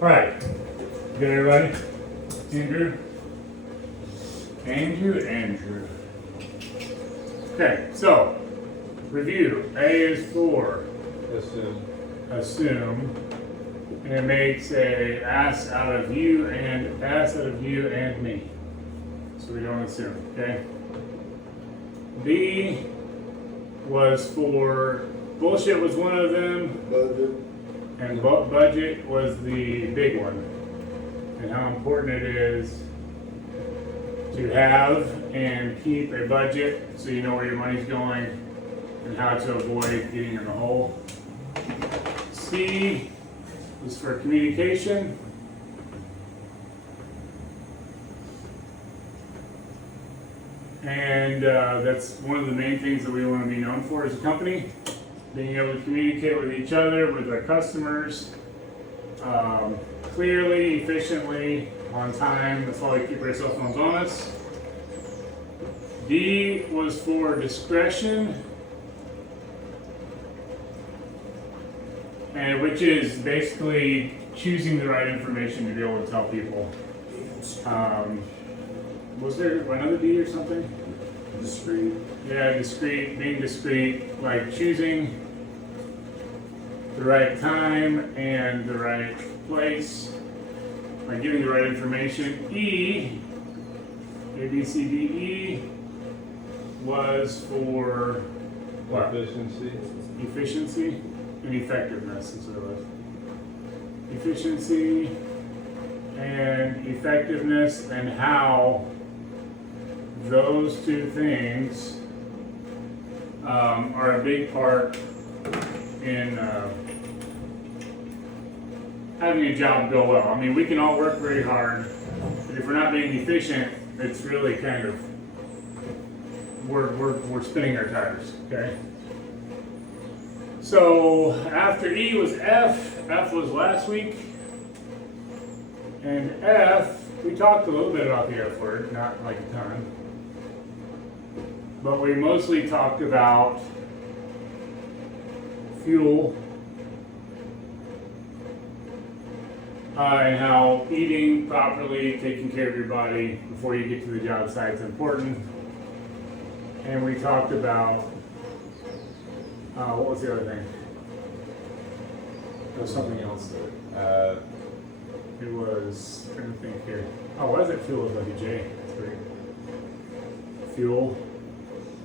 All right, good everybody? Andrew. Okay, so review. A is for assume, and it makes a ass out of you and me. So we don't assume, okay? B was for bullshit was one of them. Budget. And budget was the big one, and how important it is to have and keep a budget so you know where your money's going and how to avoid getting in the hole. C was for communication. And that's one of the main things that we want to be known for as a company. Being able to communicate with each other, with our customers, clearly, efficiently, on time. That's why we keep our cell phones on us. D was for discretion, and which is basically choosing the right information to be able to tell people. Was there another D or something? Discreet. Yeah, discreet, being discreet, like choosing the right time and the right place, like giving the right information. E, A, B, C, D, E, was for what? Efficiency and effectiveness is what it was. Efficiency and effectiveness, and how those two things are a big part in having a job go well. I mean, we can all work very hard, but if we're not being efficient, it's really kind of we're spinning our tires. Okay. So after E was F. F was last week, and F, we talked a little bit about the F word, not like a ton. But we mostly talked about fuel and how eating properly, taking care of your body before you get to the job site is important. And we talked about, what was the other thing? There was something else. It was, I'm trying to think here. Oh, was it fuel? It was like a J. That's great. Fuel.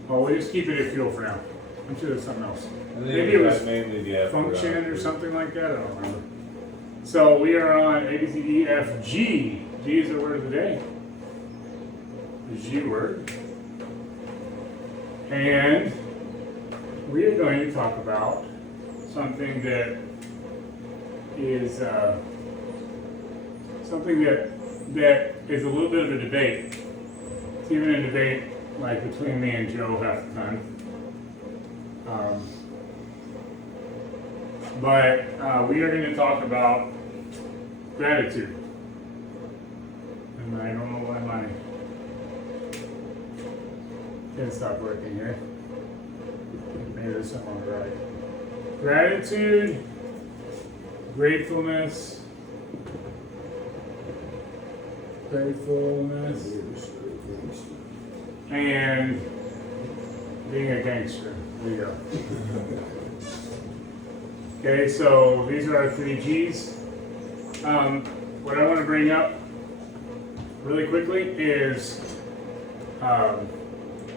Oh, we'll just keep it at fuel for now. I'm sure there's something else. Maybe it was mainly the function or something like that. I don't remember. So we are on A, B, C, D, E, F, G. G is the word of the day. The G word. And we are going to talk about something that is something that is a little bit of a debate. It's even a debate like between me and Joe half the time. But we are going to talk about gratitude. And I don't know why my can't stop working here. Maybe there's something on the right. Gratitude, gratefulness, and being a gangster. There you go. Okay, so these are our 3 G's. What I want to bring up really quickly is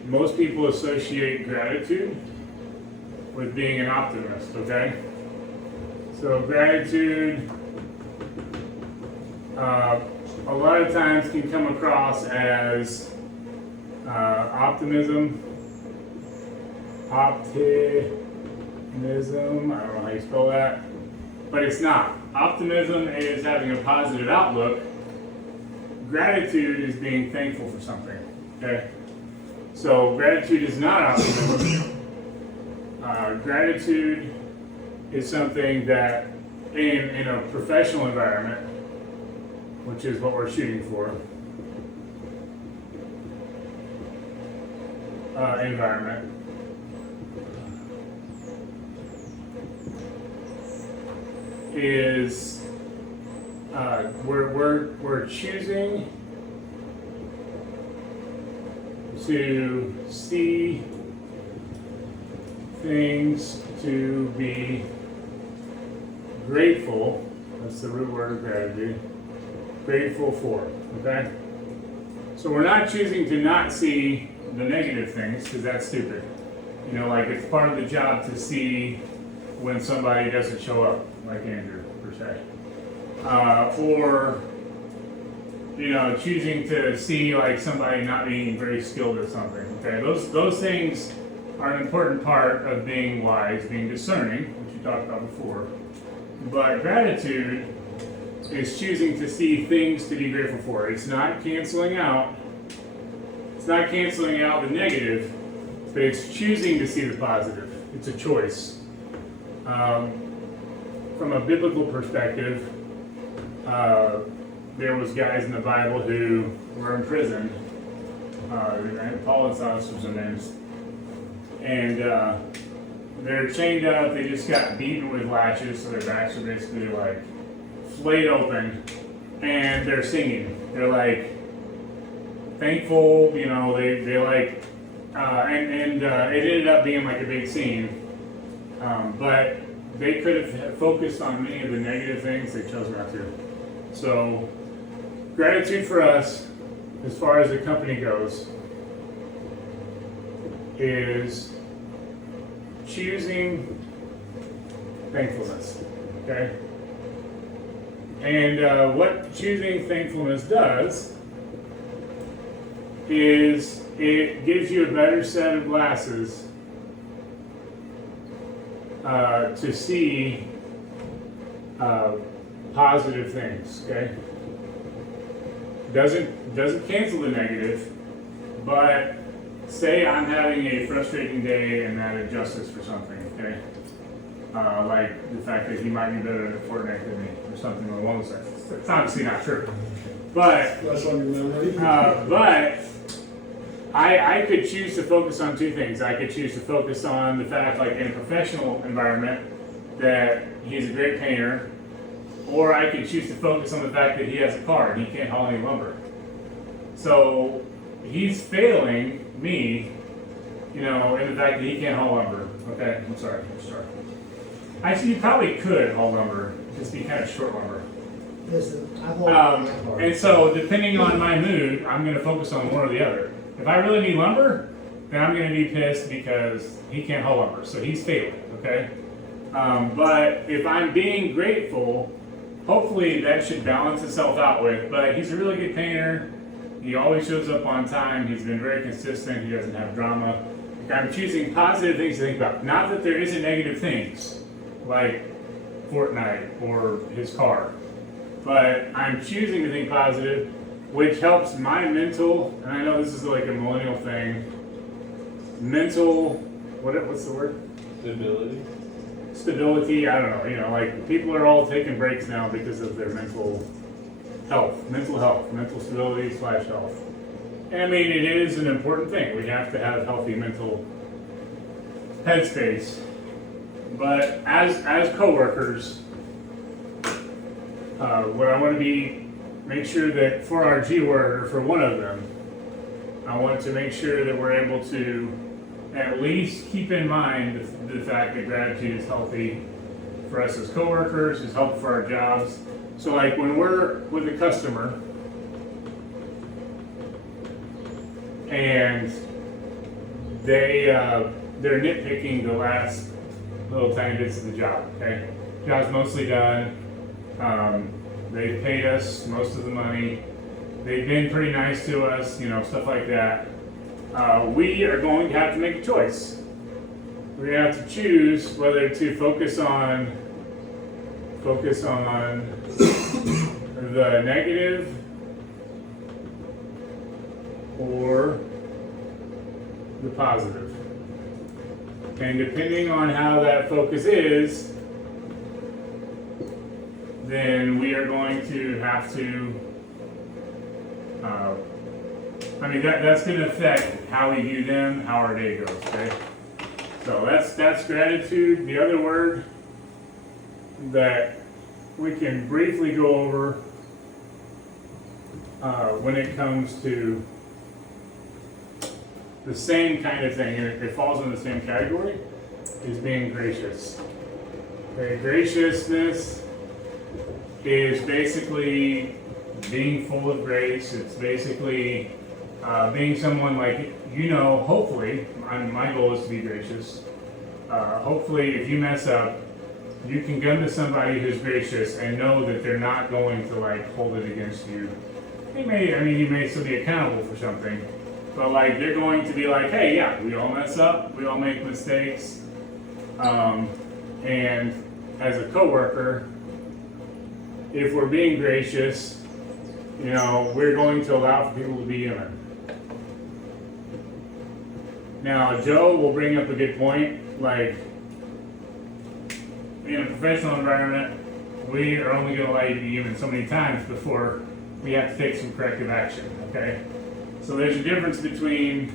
most people associate gratitude with being an optimist, okay? So gratitude a lot of times can come across as optimism, I don't know how you spell that, but it's not. Optimism is having a positive outlook. Gratitude is being thankful for something, okay? So gratitude is not optimism. Gratitude is something that in a professional environment, which is what we're shooting for, environment, is we're choosing to see things to be grateful. That's the root word of gratitude. Grateful for. Okay? So we're not choosing to not see the negative things, because that's stupid. You know, like it's part of the job to see when somebody doesn't show up, like Andrew, per se. Or, you know, choosing to see like somebody not being very skilled at something. Okay, those things are an important part of being wise, being discerning, which you talked about before. But gratitude is choosing to see things to be grateful for. It's not canceling out. It's not canceling out the negative, but it's choosing to see the positive. It's a choice. From a biblical perspective, there was guys in the Bible who were in prison. Paul and Silas was their names, and they're chained up. They just got beaten with lashes, so their backs are basically like flayed open, and they're singing. They're like thankful, you know. They like, and it ended up being like a big scene, but they could have focused on many of the negative things. They chose not to. So, gratitude for us, as far as the company goes, is choosing thankfulness. Okay? And what choosing thankfulness does is it gives you a better set of glasses to see positive things. Okay, doesn't cancel the negative, but say I'm having a frustrating day and that injustice for something. Okay, like the fact that he might be better at Fortnite than me or something along those lines. It's obviously not true, but that's on your memory. But I could choose to focus on two things. I could choose to focus on the fact, like in a professional environment, that he's a great painter, or I could choose to focus on the fact that he has a car and he can't haul any lumber. So he's failing me, you know, in the fact that he can't haul lumber. Okay, I'm sorry. Actually, you probably could haul lumber, just be kind of short lumber. Listen, I and so, depending on my mood, I'm going to focus on one or the other. If I really need lumber, then I'm going to be pissed because he can't haul lumber, so he's failing, okay? But if I'm being grateful, hopefully that should balance itself out with, but he's a really good painter. He always shows up on time. He's been very consistent. He doesn't have drama. I'm choosing positive things to think about. Not that there isn't negative things, like Fortnite or his car. But I'm choosing to think positive, which helps my mental, and I know this is like a millennial thing, what's the word? Stability, I don't know, you know, like people are all taking breaks now because of their mental stability / health. And I mean, it is an important thing. We have to have healthy mental headspace. But as coworkers, what I want to make sure that for our G word, or for one of them, I want to make sure that we're able to at least keep in mind the fact that gratitude is healthy for us as coworkers, is helpful for our jobs. So like when we're with a customer and they're nitpicking the last little tiny bits of the job, okay? Job's mostly done. They've paid us most of the money. They've been pretty nice to us, you know, stuff like that. We are going to have to make a choice. We're going to have to choose whether to focus on the negative or the positive. And depending on how that focus is, then we are going to have to, that's going to affect how we view them, how our day goes, okay? So that's gratitude. The other word that we can briefly go over when it comes to the same kind of thing, and it falls in the same category, is being gracious. Okay, graciousness is basically being full of grace. It's basically being someone like, hopefully, my goal is to be gracious. Hopefully, if you mess up, you can come to somebody who's gracious and know that they're not going to hold it against you. You may still be accountable for something, but they're going to be like, hey, yeah, we all mess up, we all make mistakes, and as a coworker, if we're being gracious, we're going to allow for people to be human. Now, Joe will bring up a good point, in a professional environment, we are only going to allow you to be human so many times before we have to take some corrective action, okay? So there's a difference between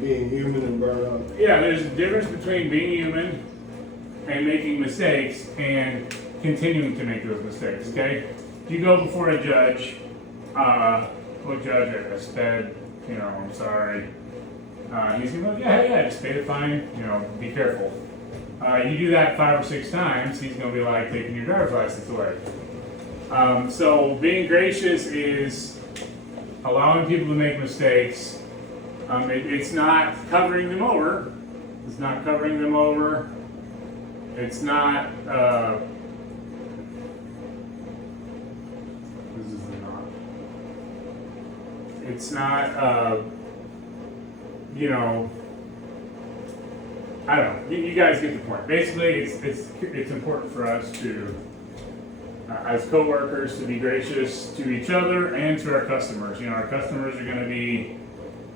being human and burnout. yeah, there's a difference between being human and making mistakes and continuing to make those mistakes, okay? If you go before a judge, what judge I said, I'm sorry. He's gonna be like, yeah, just pay the fine, be careful. You do that 5 or 6 times, he's gonna be like taking your driver's license away. So being gracious is allowing people to make mistakes. It's not covering them over. It's not covering them over. It's not. This is not. It's not. I don't know. You guys get the point. Basically, it's important for us to, as coworkers, to be gracious to each other and to our customers. Our customers are going to be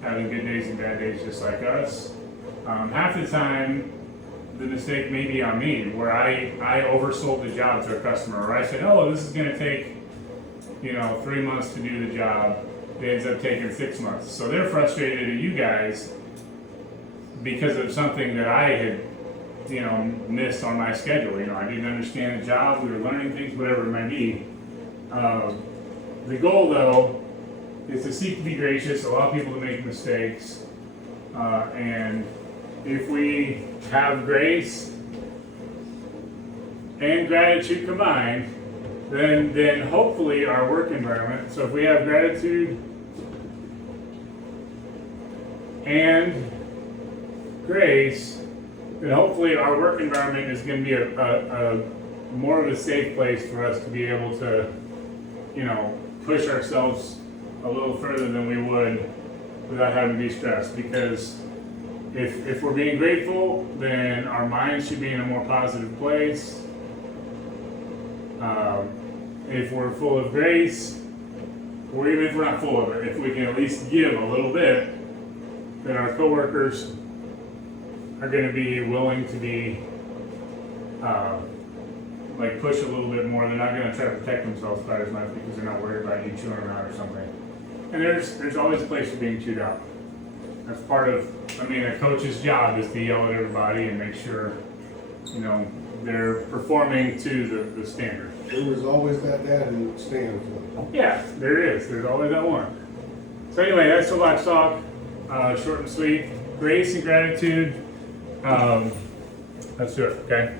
having good days and bad days just like us. Half the time, the mistake may be on me, where I oversold the job to a customer, or I said, oh, this is going to take 3 months to do the job. It ends up taking 6 months. So they're frustrated at you guys because of something that I had, missed on my schedule. I didn't understand the job, we were learning things, whatever it might be. The goal, though, is to seek to be gracious, allow people to make mistakes, and if we have grace and gratitude combined, then hopefully our work environment, so if we have gratitude and grace, then hopefully our work environment is going to be a more of a safe place for us to be able to, push ourselves a little further than we would without having to be stressed. Because if we're being grateful, then our minds should be in a more positive place. If we're full of grace, or even if we're not full of it, if we can at least give a little bit, then our coworkers are going to be willing to be push a little bit more. They're not going to try to protect themselves quite as much because they're not worried about you chewing them out or something. And there's always a place for being chewed out. That's part of, a coach's job is to yell at everybody and make sure, they're performing to the standard. There was always that dad who stands. Yeah, there is. There's always that one. So anyway, that's Toolbox Talk. Short and sweet. Grace and gratitude. Let's do it, okay?